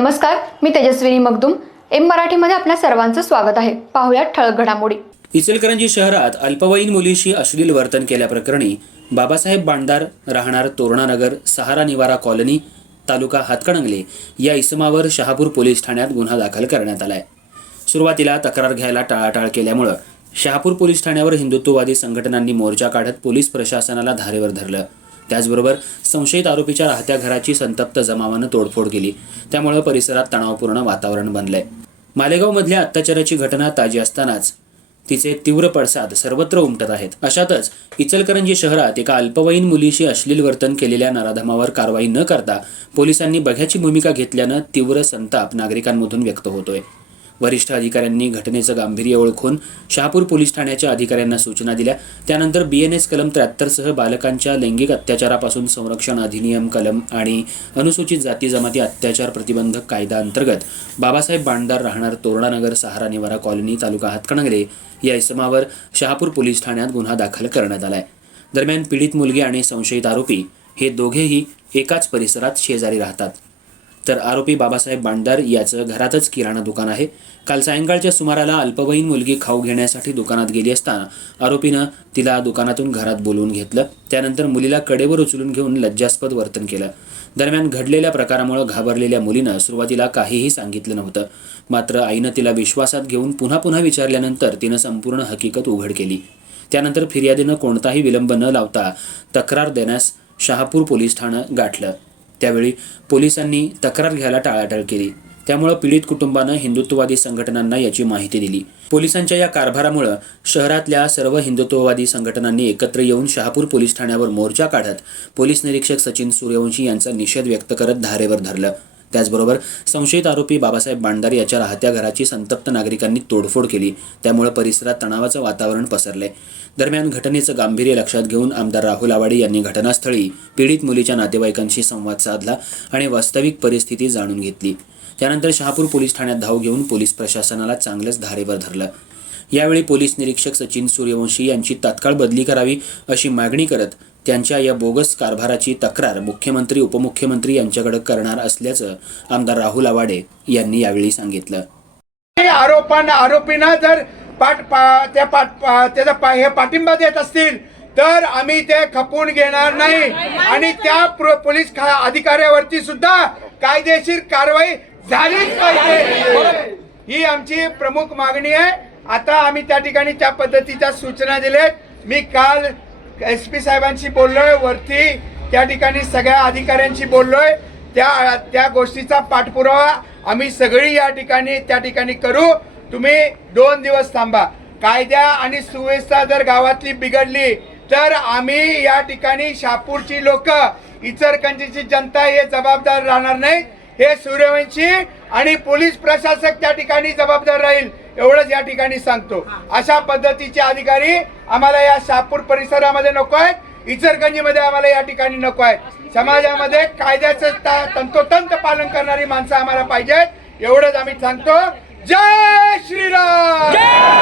नमस्कार मी तेजस्विनी मगदुम. एम मराठीमध्ये आपल्या सर्वांचं स्वागत आहे. पाहुयात ठळक घडामोडी. इचलकरंजी शहरात अल्पवयीन मुलीशी अश्लील वर्तन केल्याप्रकरणी बाबासाहेब बांडार राहणार तोरणानगर सहारा निवारा कॉलनी तालुका हातकणंगले या इसमावर शहापूर पोलीस ठाण्यात गुन्हा दाखल करण्यात आलाय. सुरुवातीला तक्रार घ्यायला टाळाटाळ केल्यामुळं शहापूर पोलीस ठाण्यावर हिंदुत्ववादी संघटनांनी मोर्चा काढत पोलीस प्रशासनाला धारेवर धरलं. त्याचबरोबर संशयित आरोपीच्या राहत्या घराची संतप्त जमावानं तोडफोड केली. त्यामुळे परिसरात तणावपूर्ण वातावरण बनलंय. मालेगावमधल्या अत्याचाराची घटना ताजी असतानाच तिचे तीव्र पडसाद सर्वत्र उमटत आहेत. अशातच इचलकरंजी शहरात एका अल्पवयीन मुलीशी अश्लील वर्तन केलेल्या नराधमावर कारवाई न करता पोलिसांनी बघ्याची भूमिका घेतल्यानं तीव्र संताप नागरिकांमधून व्यक्त होतोय. वरिष्ठ अधिकाऱ्यांनी घटनेचं गांभीर्य ओळखून शहापूर पोलीस ठाण्याच्या अधिकाऱ्यांना सूचना दिल्या. त्यानंतर बी एन एस कलम त्र्याहत्तरसह बालकांच्या लैंगिक अत्याचारापासून संरक्षण अधिनियम कलम आणि अनुसूचित जाती जमाती अत्याचार प्रतिबंधक कायद्याअंतर्गत बाबासाहेब बांडदार राहणार तोरणानगर सहारा निवारा कॉलनी तालुका हातकणंगले या इसमावर शहापूर पोलीस ठाण्यात गुन्हा दाखल करण्यात आलाय. दरम्यान पीडित मुलगी आणि संशयित आरोपी हे दोघेही एकाच परिसरात शेजारी राहतात. तर आरोपी बाबासाहेब बांडार याचं घरातच किराणा दुकान आहे. काल सायंकाळच्या सुमाराला अल्पवयीन मुलगी खाऊ घेण्यासाठी दुकानात गेली असताना आरोपीनं तिला दुकानातून घरात बोलवून घेतलं. त्यानंतर मुलीला कडेवर उचलून घेऊन लज्जास्पद वर्तन केलं. दरम्यान घडलेल्या प्रकारामुळे घाबरलेल्या मुलीनं सुरुवातीला काहीही सांगितलं नव्हतं. मात्र आईनं तिला विश्वासात घेऊन पुन्हा पुन्हा विचारल्यानंतर तिनं संपूर्ण हकीकत उघड केली. त्यानंतर फिर्यादीनं कोणताही विलंब न लावता तक्रार देण्यास शहापूर पोलीस ठाणं गाठलं. त्यावेळी पोलिसांनी तक्रार घ्यायला टाळाटाळ केली. त्यामुळे पीडित कुटुंबानं हिंदुत्ववादी संघटनांना याची माहिती दिली. पोलिसांच्या या कारभारामुळं शहरातल्या सर्व हिंदुत्ववादी संघटनांनी एकत्र येऊन शहापूर पोलीस ठाण्यावर मोर्चा काढत पोलीस निरीक्षक सचिन सूर्यवंशी यांचा निषेध व्यक्त करत धारेवर धरलं. त्याचबरोबर संशयित आरोपी बाबासाहेब बांडार याच्या राहत्या घराची संतप्त नागरिकांनी तोडफोड केली. त्यामुळे परिसरात तणावाचं वातावरण पसरलंय दरम्यान घटनेचं गांभीर्य लक्षात घेऊन आमदार राहुल आवाडे यांनी घटनास्थळी पीडित मुलीच्या नातेवाईकांशी संवाद साधला आणि वास्तविक परिस्थिती जाणून घेतली. त्यानंतर शहापूर पोलीस ठाण्यात धाव घेऊन पोलीस प्रशासनाला चांगलंच धारेवर धरलं. यावेळी पोलीस निरीक्षक सचिन सूर्यवंशी यांची तात्काळ बदली करावी अशी मागणी करत त्यांच्या या बोगस कारभाराची तक्रार मुख्यमंत्री उपमुख्यमंत्री यांच्याकडे करणार असल्याचं आमदार राहुल आवाडे यांनी यावेळी सांगितलं. आरोपांना आरोपींना जर पाठ पा- त्या पाठ त्याचा पा- हे पाठिंबा देत असतील तर आम्ही ते खपवून घेणार नाही. आणि त्या पोलीस अधिकाऱ्यावरती सुद्धा कायदेशीर कारवाई झालीच पाहिजे. ही आमची प्रमुख मागणी आहे. आता आम्ही त्या ठिकाणी त्या पद्धतीच्या सूचना दिल्यात. मी काल एस पी साहेबांशी बोललोय वरती त्या ठिकाणी सगळ्या अधिकाऱ्यांशी बोललोय. त्या त्या गोष्टीचा पाठपुरावा आम्ही सगळी या ठिकाणी त्या ठिकाणी करू. तुम्ही दोन दिवस थांबा. कायद्या आणि सुव्यवस्था जर गावातली बिघडली तर आम्ही या ठिकाणी शापूरची लोक इचरकंजीची जनता हे जबाबदार राहणार नाही हे सूर्यवंशी आणि पोलीस प्रशासक त्या ठिकाणी जबाबदार राहील. एवढंच या ठिकाणी सांगतो. अशा पद्धतीचे अधिकारी आम्हाला या शापूर परिसरामध्ये नको आहेत. इचरगंजीमध्ये आम्हाला या ठिकाणी नको आहेत. समाजामध्ये कायद्याचं ता- तंतोतंत पालन करणारी माणसं आम्हाला पाहिजेत. एवढंच आम्ही सांगतो. जय श्रीराम!